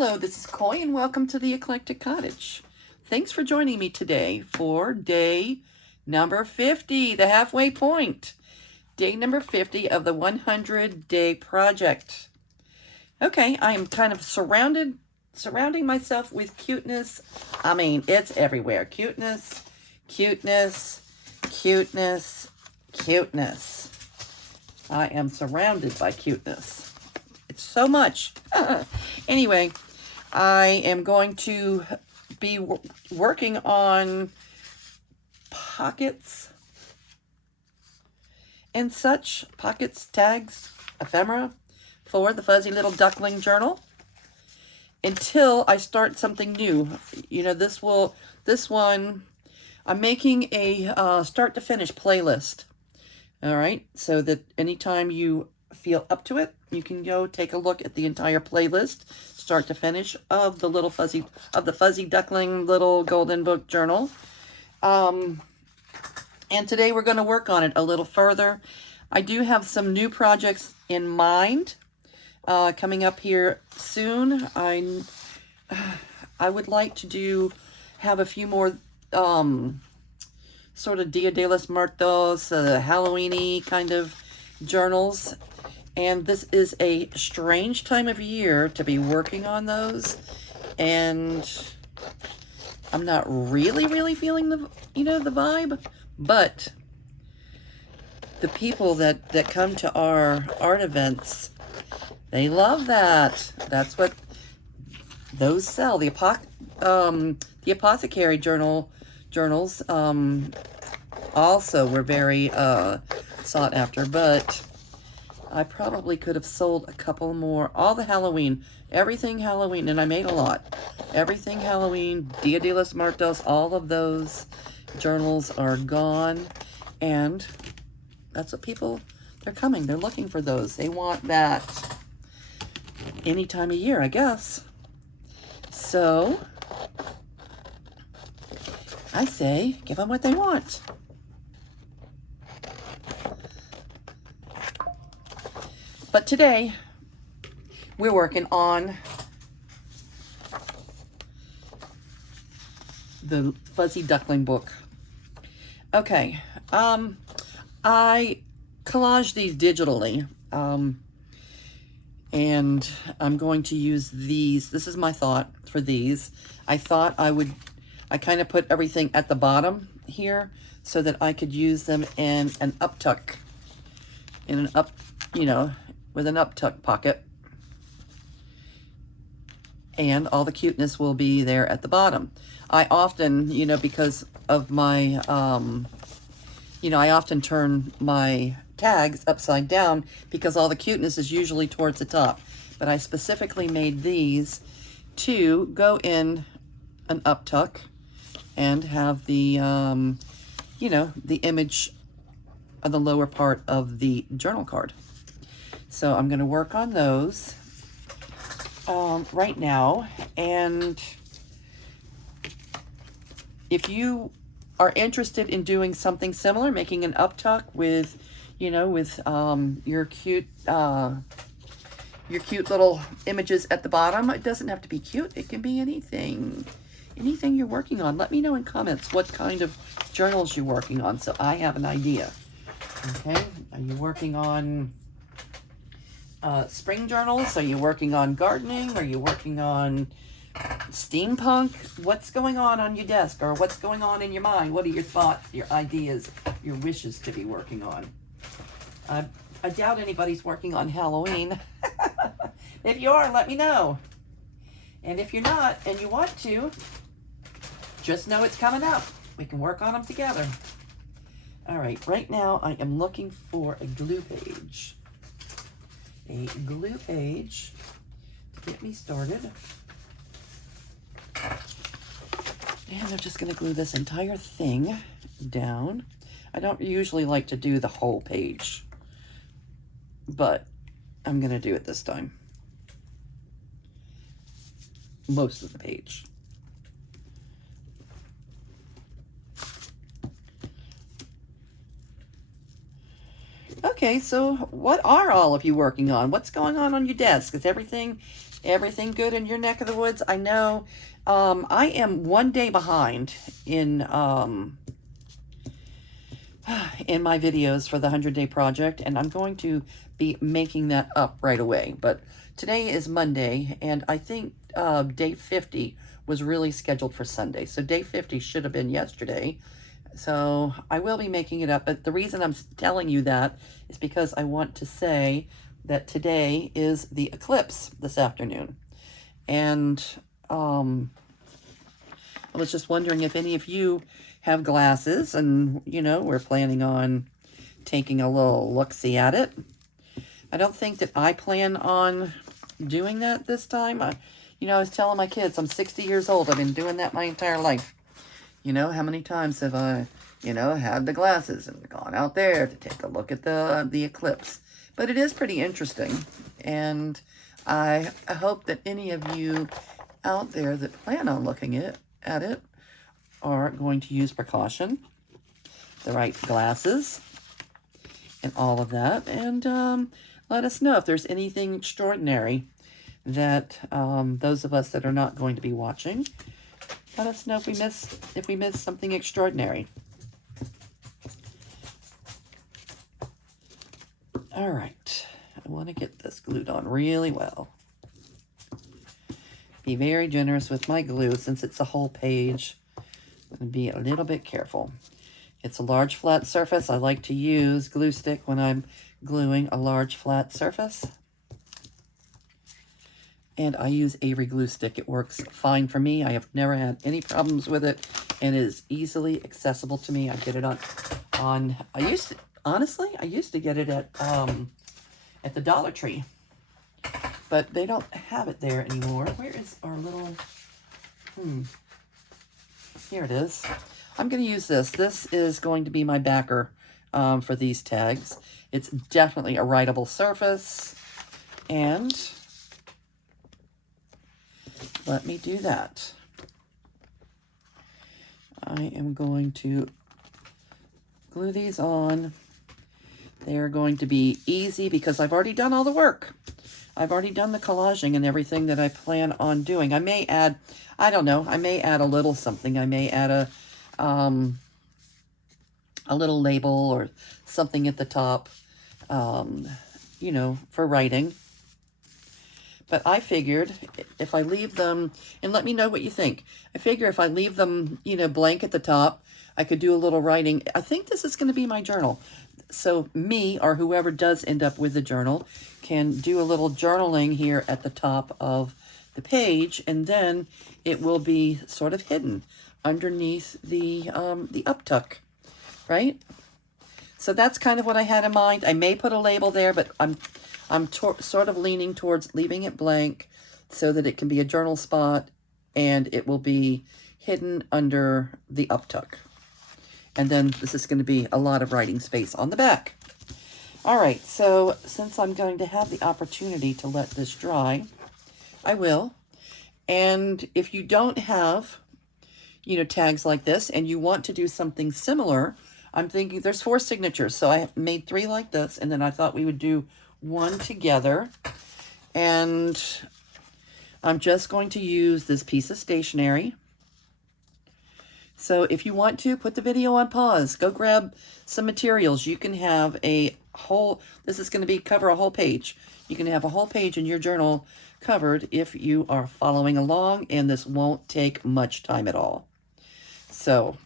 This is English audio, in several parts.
Hello, this is Coy and welcome to the Eclectic Cottage. Thanks for joining me today for day number 50, the halfway point. Day number 50 of the 100-day project. Okay, I am kind of surrounding myself with cuteness. I mean, it's everywhere. Cuteness, cuteness, cuteness, cuteness. I am surrounded by cuteness. It's so much. Anyway, I am going to be working on pockets and such, pockets, tags, ephemera for the Fuzzy Little Duckling Journal until I start something new. You know, this one, I'm making a start to finish playlist. All right, so that anytime you feel up to it, you can go take a look at the entire playlist, start to finish, of the Fuzzy Duckling Little Golden Book Journal. And today we're going to work on it a little further. I do have some new projects in mind coming up here soon. I would like to have a few more sort of Dia de los Muertos, Halloween-y kind of journals. And this is a strange time of year to be working on those. And I'm not really feeling the vibe. But the people that come to our art events, they love that. That's what those sell. The apothecary journals also were very sought after, but I probably could have sold a couple more. All the Halloween, everything Halloween, and I made a lot. Everything Halloween, Dia de los Muertos, all of those journals are gone. And that's what people, they're coming. They're looking for those. They want that any time of year, I guess. So I say, give them what they want. But today, we're working on the Fuzzy Duckling book. Okay, I collaged these digitally, and I'm going to use these. This is my thought for these. I thought I kind of put everything at the bottom here so that I could use them in an Uptuck, with an Uptuck pocket, and all the cuteness will be there at the bottom. I often, because of my, I often turn my tags upside down because all the cuteness is usually towards the top. But I specifically made these to go in an Uptuck and have the, the image of the lower part of the journal card. So I'm going to work on those right now. And if you are interested in doing something similar, making an Uptuck with, your cute little images at the bottom. It doesn't have to be cute. It can be anything you're working on. Let me know in comments what kind of journals you're working on so I have an idea. Okay, are you working on spring journals? Are you working on gardening? Are you working on steampunk? What's going on your desk, or what's going on in your mind? What are your thoughts, your ideas, your wishes to be working on? I doubt anybody's working on Halloween. If you are, let me know. And if you're not and you want to, just know it's coming up. We can work on them together. All right, right now I am looking for a glue page. A glue page to get me started. And I'm just going to glue this entire thing down. I don't usually like to do the whole page, but I'm going to do it this time. Most of the page. Okay, so what are all of you working on? What's going on your desk? Is everything Everything good in your neck of the woods? I know I am 1 day behind in my videos for the 100-day project, and I'm going to be making that up right away. But today is Monday, and I think day 50 was really scheduled for Sunday. So day 50 should have been yesterday. So I will be making it up. But the reason I'm telling you that is because I want to say that today is the eclipse this afternoon. And I was just wondering if any of you have glasses and, you know, we're planning on taking a little look-see at it. I don't think that I plan on doing that this time. You know, I was telling my kids, I'm 60 years old. I've been doing that my entire life. You know, how many times have I, you know, had the glasses and gone out there to take a look at the eclipse? But it is pretty interesting. And I hope that any of you out there that plan on looking at it are going to use precaution, the right glasses, and all of that. And let us know if there's anything extraordinary that those of us that are not going to be watching, let us know if we miss something extraordinary. All right, I want to get this glued on really well. Be very generous with my glue since it's a whole page. I'm going to be a little bit careful. It's a large flat surface. I like to use glue stick when I'm gluing a large flat surface. And I use Avery glue stick. It works fine for me. I have never had any problems with it, and it is easily accessible to me. I get it honestly, I used to get it at the Dollar Tree, but they don't have it there anymore. Where is our little, here it is. I'm going to use this. This is going to be my backer for these tags. It's definitely a writable surface, and let me do that. I am going to glue these on. They are going to be easy because I've already done all the work. I've already done the collaging and everything that I plan on doing. I may add, I don't know, I may add a little something. I may add a little label or something at the top, you know, for writing. But I figured if I leave them, and let me know what you think. I figure if I leave them, you know, blank at the top, I could do a little writing. I think this is going to be my journal. So me or whoever does end up with the journal can do a little journaling here at the top of the page, and then it will be sort of hidden underneath the Uptuck, right? So that's kind of what I had in mind. I may put a label there, but I'm sort of leaning towards leaving it blank so that it can be a journal spot and it will be hidden under the Uptuck. And then this is going to be a lot of writing space on the back. All right, so since I'm going to have the opportunity to let this dry, I will. And if you don't have, you know, tags like this and you want to do something similar, I'm thinking there's 4 signatures. So I made 3 like this, and then I thought we would do 1 together. And I'm just going to use this piece of stationery. So if you want to, put the video on pause. Go grab some materials. You can have a whole, this is going to cover a whole page. You can have a whole page in your journal covered if you are following along, and this won't take much time at all. So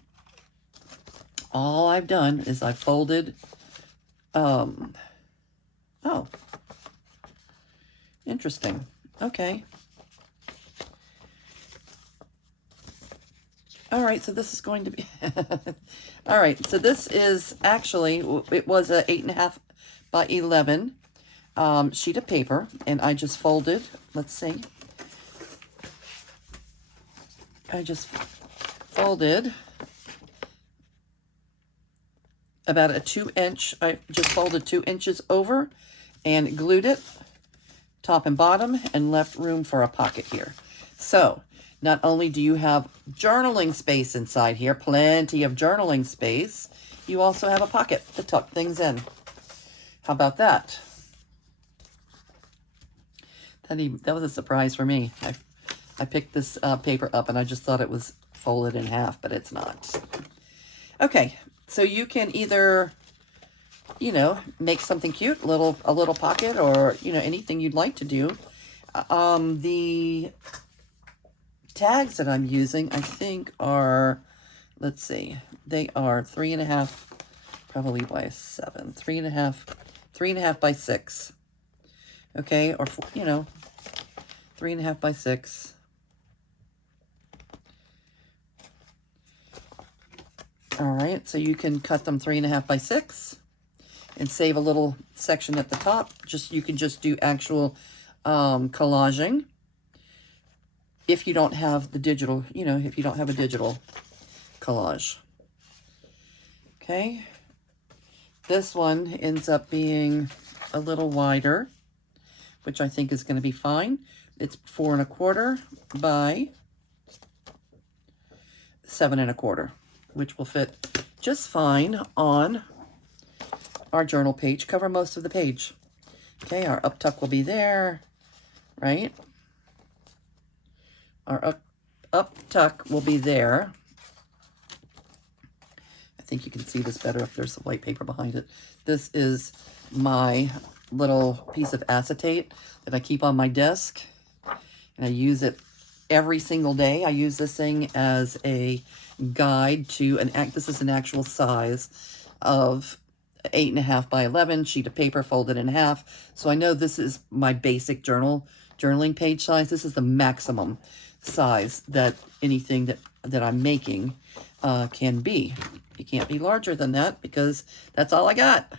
all I've done is I folded, oh, interesting. Okay. All right, so this is going to be, all right, so this is actually, it was a 8.5 by 11 sheet of paper, and I just folded, let's see, I just folded about a 2-inch, I just folded 2 inches over and glued it top and bottom and left room for a pocket here. So not only do you have journaling space inside here, plenty of journaling space, you also have a pocket to tuck things in. How about that? That was a surprise for me. I picked this paper up and I just thought it was folded in half, but it's not. Okay, so you can either, you know, make something cute, a little pocket, or, you know, anything you'd like to do. The tags that I'm using, I think are, let's see, they are 3.5, probably by 7, 3.5 by 6. Okay, or, you know, 3.5 by 6. All right, so you can cut them 3.5 by 6 and save a little section at the top. You can just do actual collaging if you don't have the digital, you know, if you don't have a digital collage. Okay, this one ends up being a little wider, which I think is going to be fine. It's 4.25 by 7.25, which will fit just fine on our journal page, cover most of the page. Okay, our uptuck will be there, right? Our uptuck will be there. I think you can see this better if there's some white paper behind it. This is my little piece of acetate that I keep on my desk, and I use it every single day. I use this thing as a guide to this is an actual size of 8.5 by 11 sheet of paper folded in half. So I know this is my basic journaling page size. This is the maximum size that anything that I'm making can be. You can't be larger than that because that's all I got.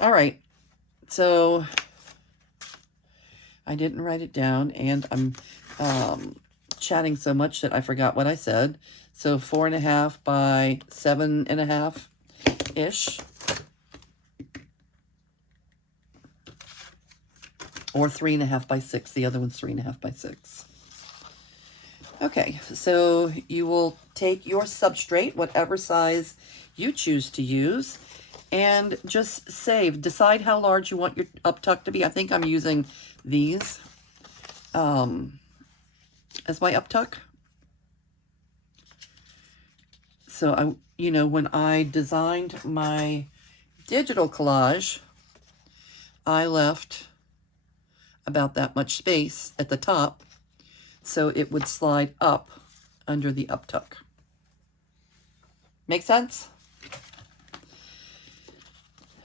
All right, so I didn't write it down, and I'm chatting so much that I forgot what I said. So 4.5 by 7.5-ish. Or 3.5 by 6. The other one's 3.5 by 6. Okay, so you will take your substrate, whatever size you choose to use, and just decide how large you want your uptuck to be. I think I'm using these as my uptuck. So you know, when I designed my digital collage, I left about that much space at the top so it would slide up under the uptuck. Make sense?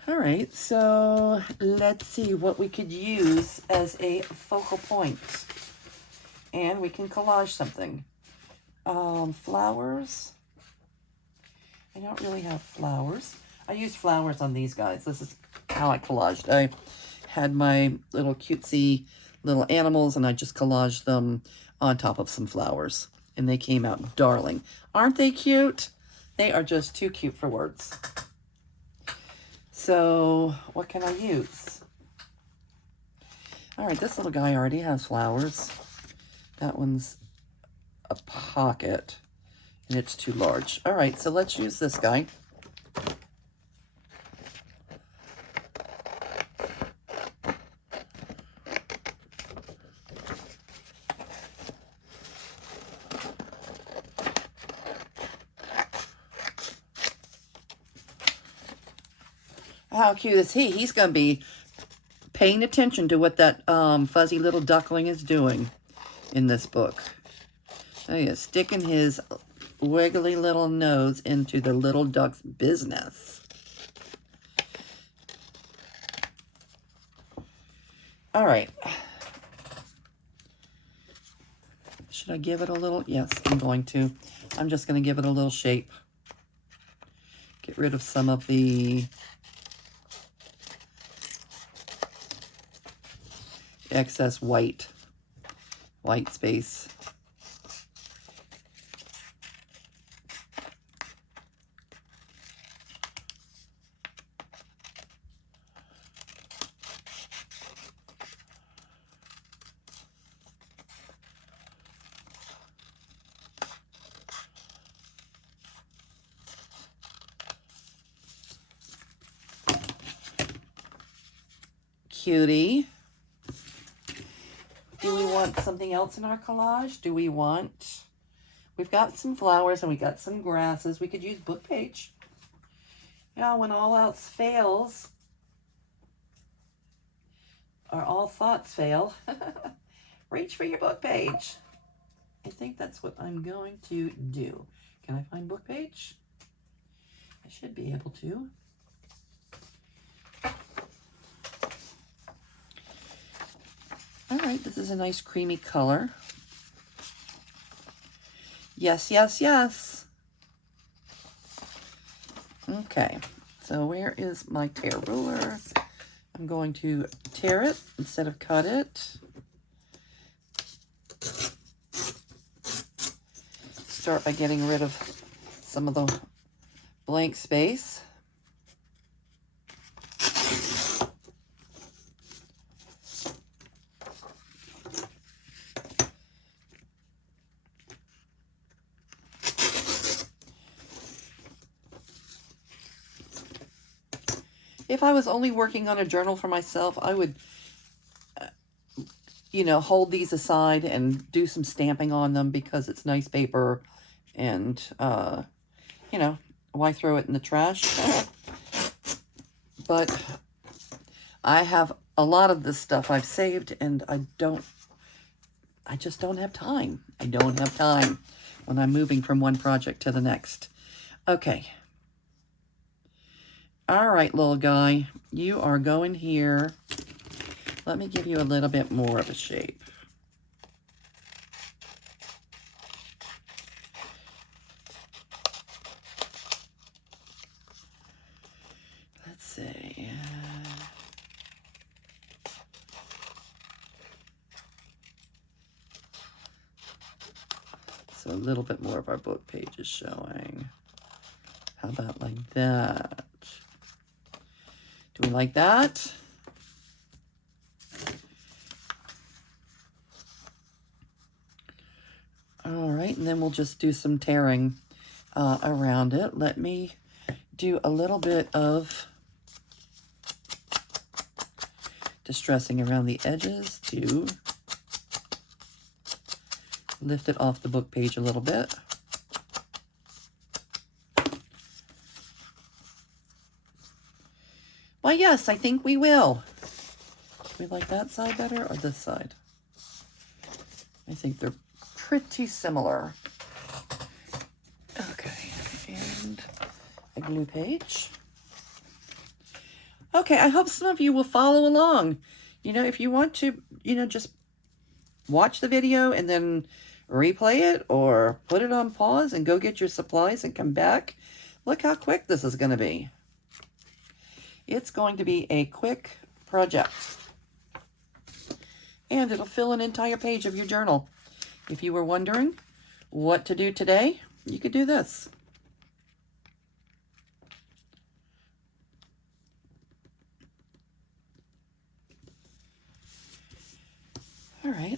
All right, so let's see what we could use as a focal point. And we can collage something. Flowers. I don't really have flowers. I use flowers on these guys. This is how I collaged. I had my little cutesy little animals, and I just collaged them on top of some flowers. And they came out darling. Aren't they cute? They are just too cute for words. So what can I use? All right, this little guy already has flowers. That one's a pocket, and it's too large. All right, so let's use this guy. How cute is he? He's going to be paying attention to what that fuzzy little duckling is doing in this book. Oh, yeah, sticking his wiggly little nose into the little duck's business. All right. Should I give it a little? Yes, I'm going to. I'm just going to give it a little shape. Get rid of some of the excess white space. Cutie. want something else in our collage? Do we want... We've got some flowers and we got some grasses. We could use book page. Yeah, when all else fails, or all thoughts fail, reach for your book page. I think that's what I'm going to do. Can I find book page? I should be able to. All right, this is a nice creamy color. Yes, yes, yes. Okay, so where is my tear ruler? I'm going to tear it instead of cut it. Start by getting rid of some of the blank space. If I was only working on a journal for myself, I would, you know, hold these aside and do some stamping on them because it's nice paper and, you know, why throw it in the trash? But I have a lot of this stuff I've saved and I just don't have time. I don't have time when I'm moving from one project to the next. Okay. All right, little guy, you are going here. Let me give you a little bit more of a shape. Let's see. So a little bit more of our book page is showing. How about like that? Do we like that? All right, and then we'll just do some tearing around it. Let me do a little bit of distressing around the edges to lift it off the book page a little bit. Why, yes, I think we will. Do we like that side better or this side? I think they're pretty similar. Okay, and a glue page. Okay, I hope some of you will follow along. You know, if you want to, you know, just watch the video and then replay it or put it on pause and go get your supplies and come back. Look how quick this is going to be. It's going to be a quick project. And it'll fill an entire page of your journal. If you were wondering what to do today, you could do this. All right.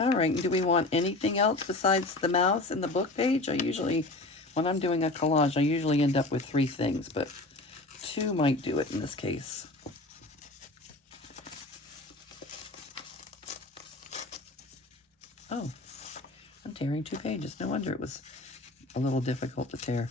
All right, do we want anything else besides the mouse and the book page? I usually, when I'm doing a collage, I usually end up with 3 things, but 2 might do it in this case. Oh, I'm tearing 2 pages. No wonder it was a little difficult to tear.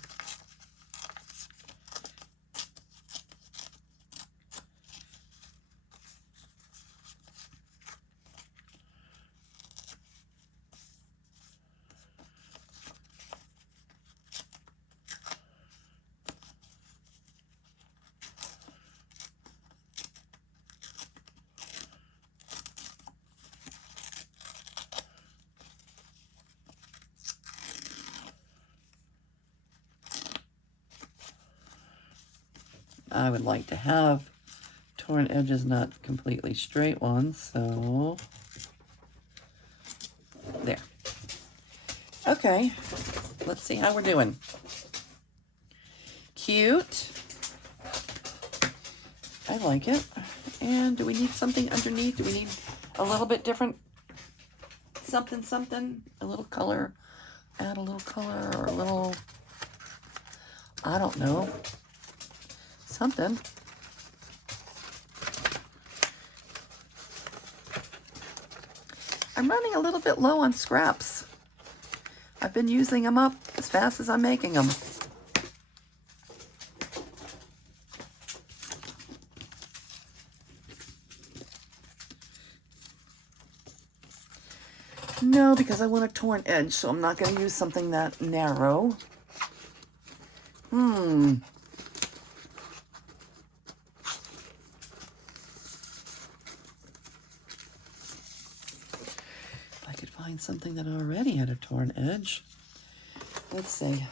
I would like to have torn edges, not completely straight ones, so there. Okay, let's see how we're doing. Cute. I like it. And do we need something underneath? Do we need a little bit different something, a little color add a little color or a little, I don't know, something. I'm running a little bit low on scraps. I've been using them up as fast as I'm making them. No, because I want a torn edge, so I'm not going to use something that narrow. If I could find something that already had a torn edge. Let's see.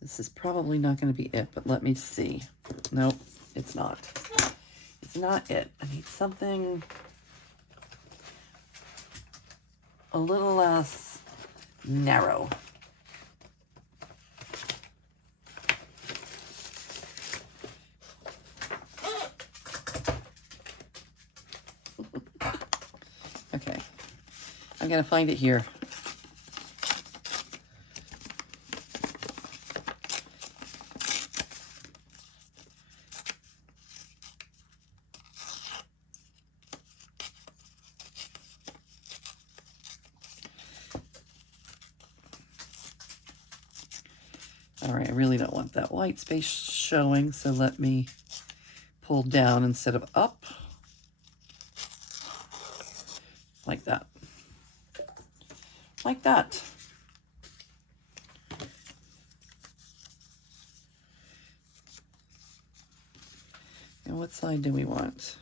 This is probably not going to be it, but let me see. Nope, it's not. It's not it. I need something a little less narrow. Okay, I'm gonna find it here. All right, I really don't want that white space showing, so let me pull down instead of up, like that. Like that. And what side do we want?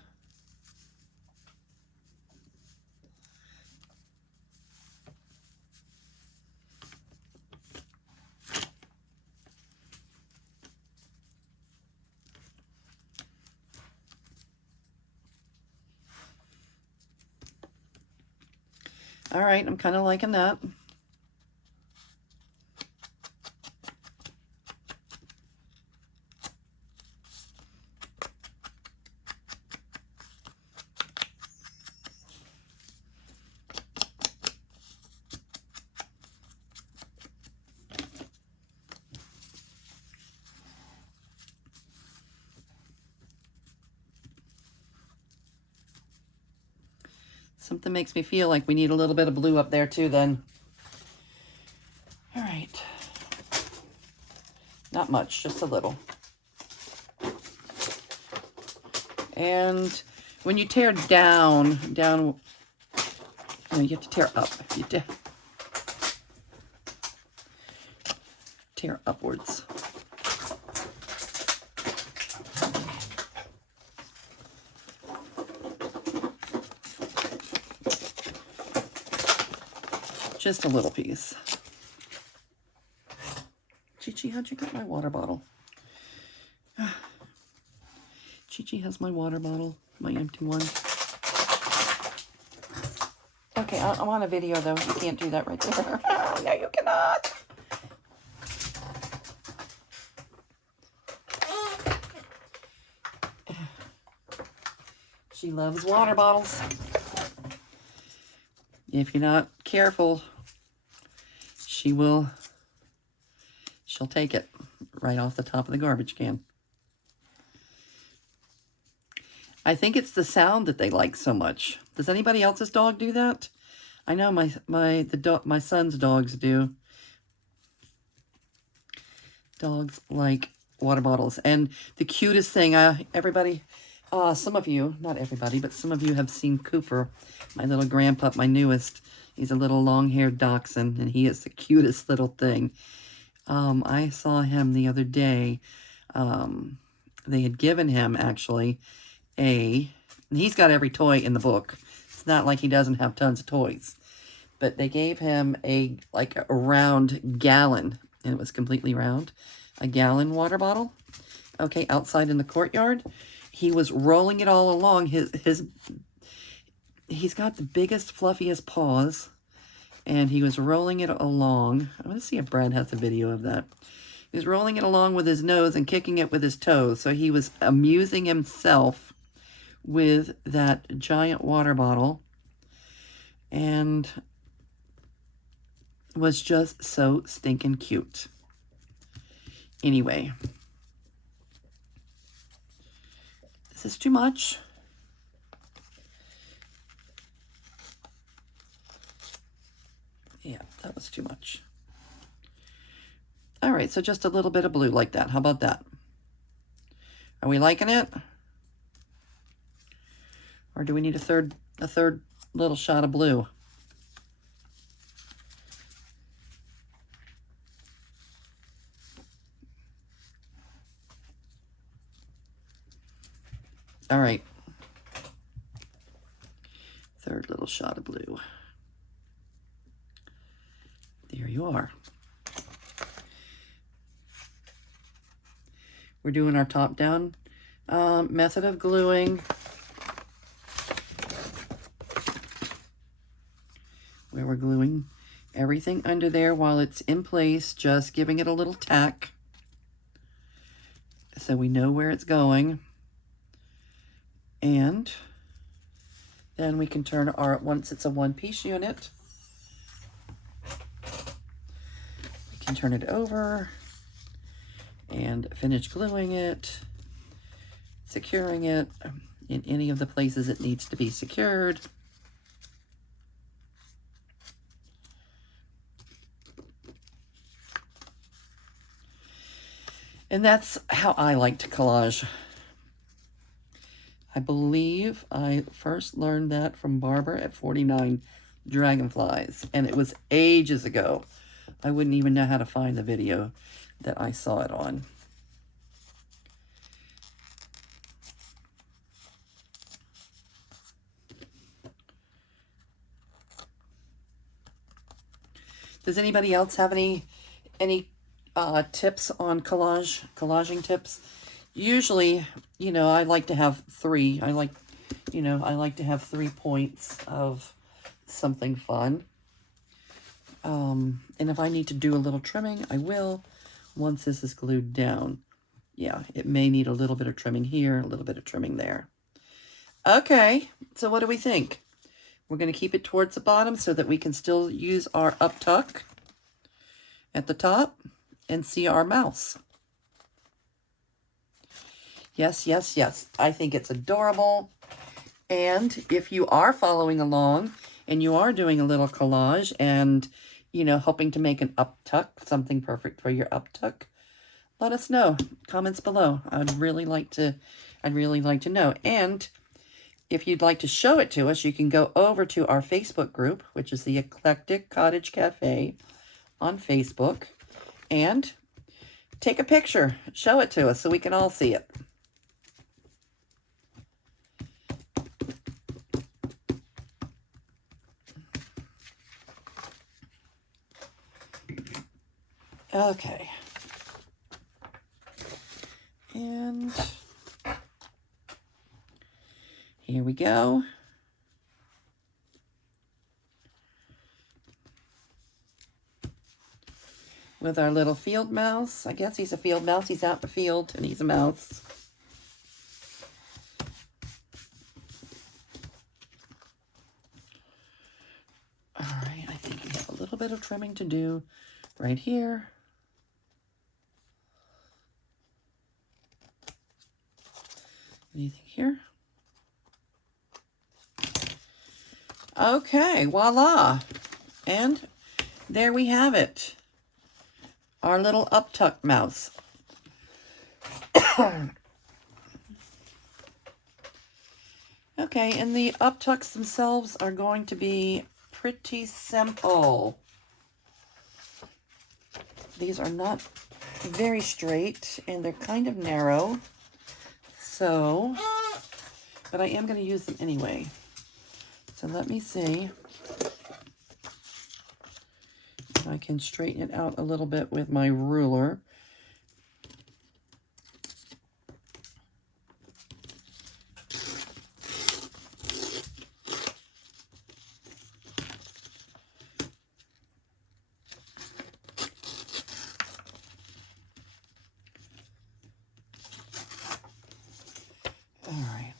All right, I'm kind of liking that. Something makes me feel like we need a little bit of blue up there too then. All right. Not much, just a little. And when you tear down, no, you have to tear up. You tear upwards. Just a little piece. Chi-Chi, how'd you get my water bottle? Chi-Chi has my water bottle, my empty one. Okay, I'm on a video though. You can't do that right there. No, you cannot. She loves water bottles. If you're not careful, she'll take it right off the top of the garbage can. I think it's the sound that they like so much. Does anybody else's dog do that? I know my son's dogs do. Dogs like water bottles. And the cutest thing, everybody, some of you, not everybody, but some of you have seen Cooper, my little grandpup, my newest. He's a little long-haired dachshund, and he is the cutest little thing. I saw him the other day. They had given him, actually, he's got every toy in the book. It's not like he doesn't have tons of toys. But they gave him a round gallon, and it was completely round, a gallon water bottle. Okay, outside in the courtyard. He was rolling it all along. He's got the biggest, fluffiest paws, and he was rolling it along. I want to see if Brad has a video of that. He was rolling it along with his nose and kicking it with his toes. So he was amusing himself with that giant water bottle. And was just so stinking cute. Anyway, is this too much? Yeah, that was too much. All right, so just a little bit of blue like that. How about that? Are we liking it? Or do we need a third little shot of blue? All right. Third little shot of blue. There you are. We're doing our top-down method of gluing, where we're gluing everything under there while it's in place, just giving it a little tack so we know where it's going. And then we can turn once it's a one-piece unit, we can turn it over and finish gluing it, securing it in any of the places it needs to be secured. And that's how I like to collage. I believe I first learned that from Barbara at 49 Dragonflies, and it was ages ago. I wouldn't even know how to find the video that I saw it on. Does anybody else have any tips on collaging tips? Usually, you know, I like to have three. I like to have 3 points of something fun. And if I need to do a little trimming, I will once this is glued down. Yeah, it may need a little bit of trimming here, a little bit of trimming there. Okay, so what do we think? We're going to keep it towards the bottom so that we can still use our uptuck at the top and see our mouse. Yes, yes, yes. I think it's adorable. And if you are following along and you are doing a little collage and, you know, hoping to make an uptuck, something perfect for your uptuck, let us know. Comments below. I'd really like to know. And if you'd like to show it to us, you can go over to our Facebook group, which is the Eclectic Cottage Cafe on Facebook, and take a picture. Show it to us so we can all see it. Okay. And here we go. With our little field mouse. I guess he's a field mouse. He's out in the field and he's a mouse. All right, I think we have a little bit of trimming to do right here. Anything here? Okay, voila. And there we have it. Our little uptuck mouse. Okay, and the uptucks themselves are going to be pretty simple. These are not very straight, and they're kind of narrow. So, but I am going to use them anyway. So let me see if I can straighten it out a little bit with my ruler. All right.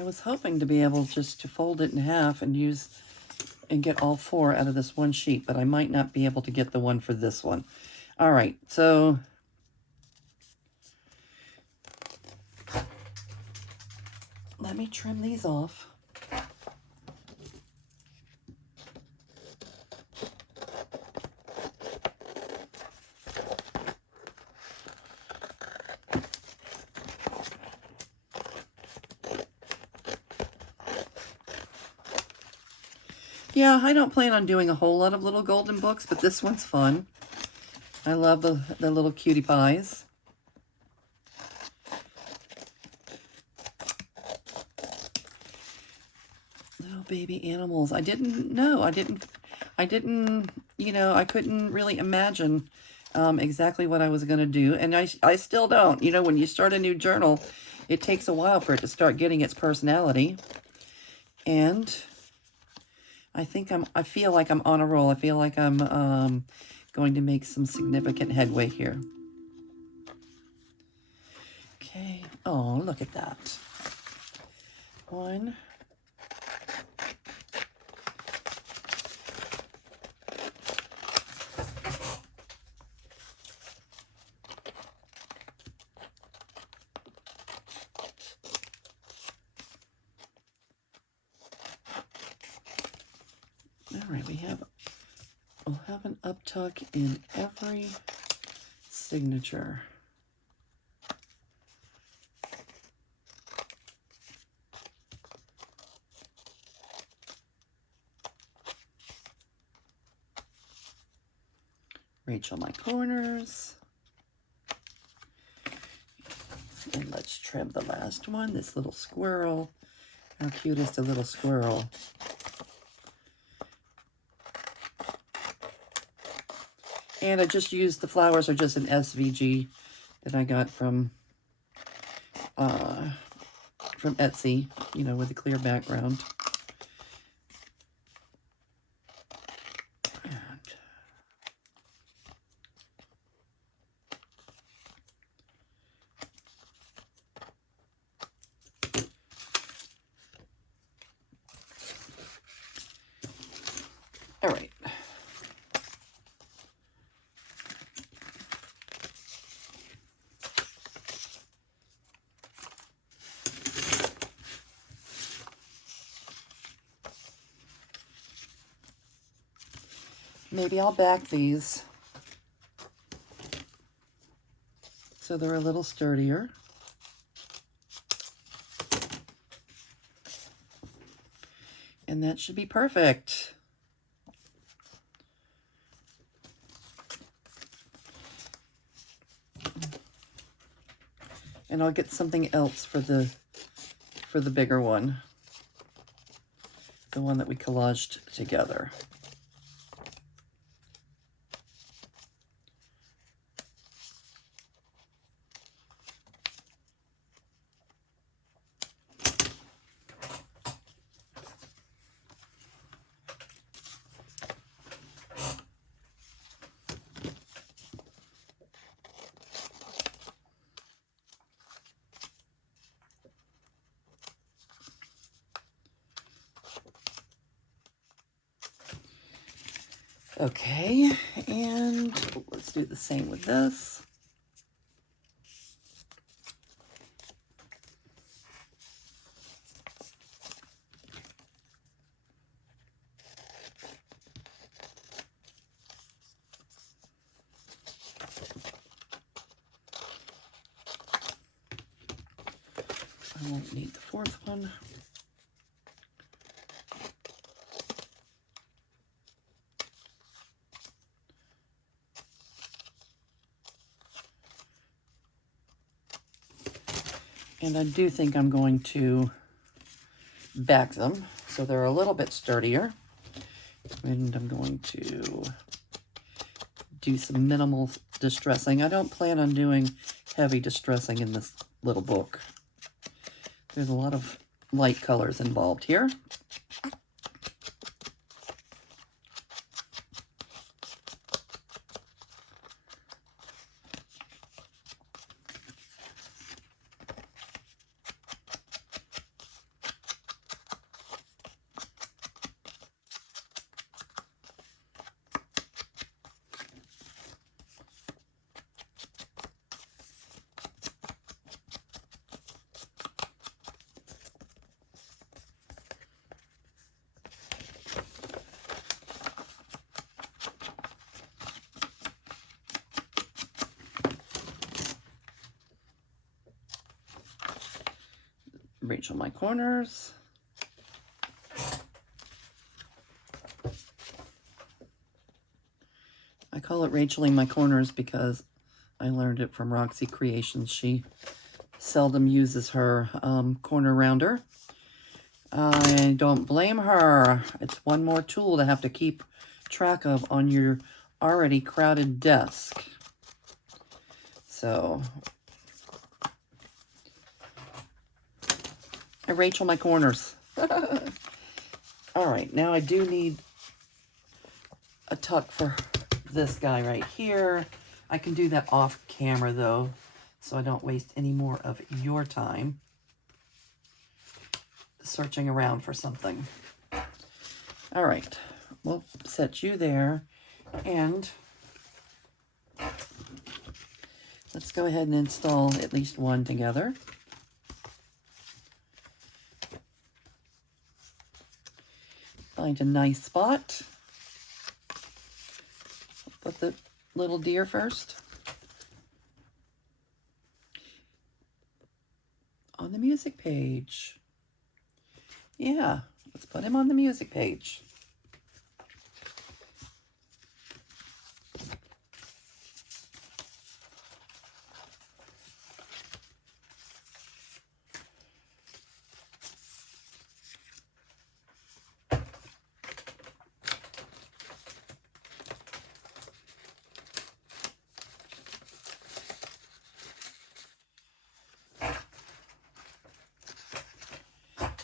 I was hoping to be able just to fold it in half and get all 4 out of this one sheet, but I might not be able to get the one for this one. All right, so let me trim these off. Yeah, I don't plan on doing a whole lot of little golden books, but this one's fun. I love the little cutie pies. Little baby animals. I didn't know. I didn't, you know, I couldn't really imagine exactly what I was going to do. And I still don't. You know, when you start a new journal, it takes a while for it to start getting its personality. And I feel like I'm on a roll. I feel like I'm going to make some significant headway here. Okay. Oh, look at that. 1. All right, we'll have an Uptuck in every signature. Rachel my corners. And let's trim the last one, this little squirrel. How cute is the little squirrel? And I just used, the flowers are just an SVG that I got from Etsy, you know, with a clear background. All right. Maybe I'll back these so they're a little sturdier. And that should be perfect. And I'll get something else for the bigger one. The one that we collaged together. Okay, and let's do the same with this. I won't need the 4th one. And I do think I'm going to back them so they're a little bit sturdier. And I'm going to do some minimal distressing. I don't plan on doing heavy distressing in this little book. There's a lot of light colors involved here. Rachel my corners. I call it Racheling my corners because I learned it from Roxy Creations. She seldom uses her corner rounder. I don't blame her. It's one more tool to have to keep track of on your already crowded desk. So, I Rachel my corners. All right, now I do need a tuck for this guy right here. I can do that off camera though, so I don't waste any more of your time searching around for something. All right, we'll set you there, and let's go ahead and install at least one together. Find a nice spot. Put the little deer first. On the music page. Yeah, let's put him on the music page.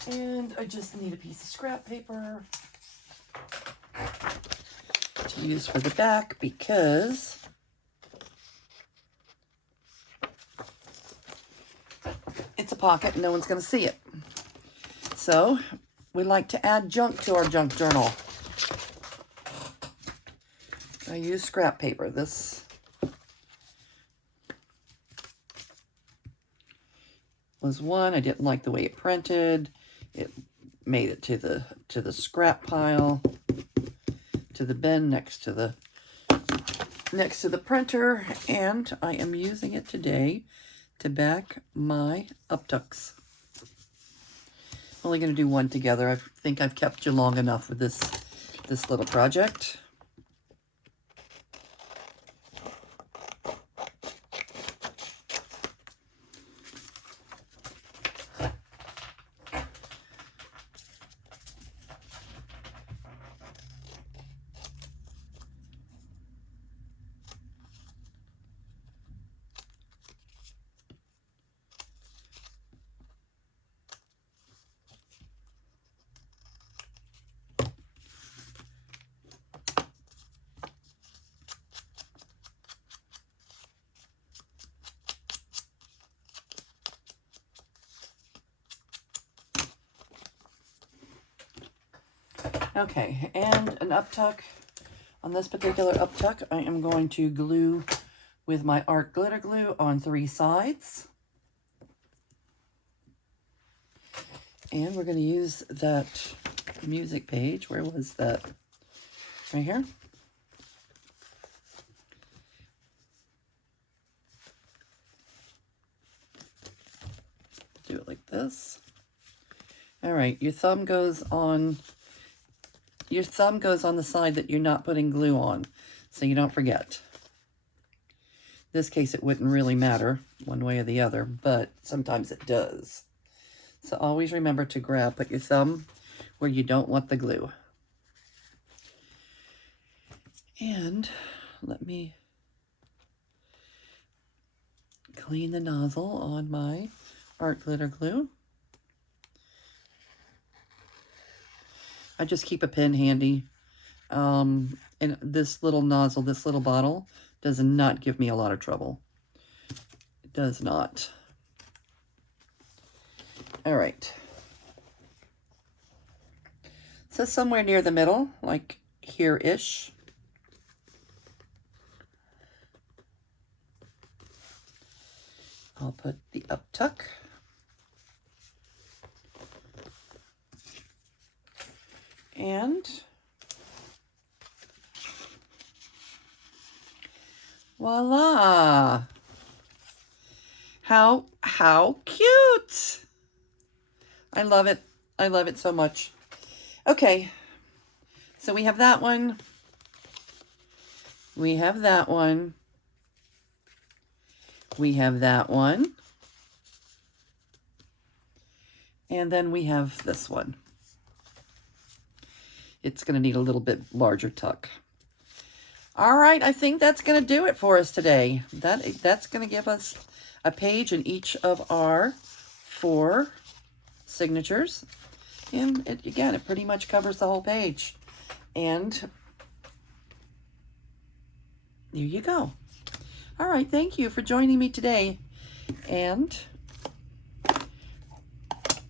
And I just need a piece of scrap paper to use for the back because it's a pocket and no one's going to see it. So we like to add junk to our junk journal. I use scrap paper. This was one. I didn't like the way it printed. It made it to the scrap pile, to the bin next to the printer, and I am using it today to back my Uptucks. Only going to do one together. I think I've kept you long enough with this little project. Okay, and an Uptuck. On this particular Uptuck, I am going to glue with my art glitter glue on 3 sides. And we're going to use that music page. Where was that? Right here. Do it like this. All right, your thumb goes on the side that you're not putting glue on, so you don't forget. In this case, it wouldn't really matter one way or the other, but sometimes it does. So always remember to put your thumb where you don't want the glue. And let me clean the nozzle on my art glitter glue. I just keep a pin handy. And this little nozzle, this little bottle, does not give me a lot of trouble. It does not. All right. So somewhere near the middle, like here-ish. I'll put the Uptuck. And voila! How cute! I love it. I love it so much. Okay, so we have that one. We have that one. We have that one. And then we have this one. It's going to need a little bit larger tuck. All right, I think that's going to do it for us today. That's going to give us a page in each of our 4 signatures. And again, it pretty much covers the whole page. And there you go. All right, thank you for joining me today. And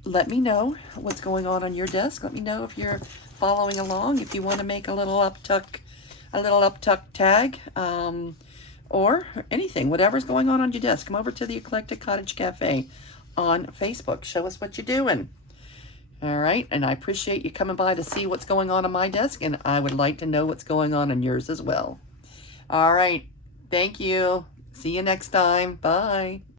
let me know what's going on your desk. Let me know if you're following along, if you want to make a little Uptuck tag, or anything, whatever's going on your desk. Come over to the Eclectic Cottage Cafe on Facebook. Show us what you're doing. All right, and I appreciate you coming by to see what's going on my desk, and I would like to know what's going on yours as well. All right, thank you. See you next time. Bye.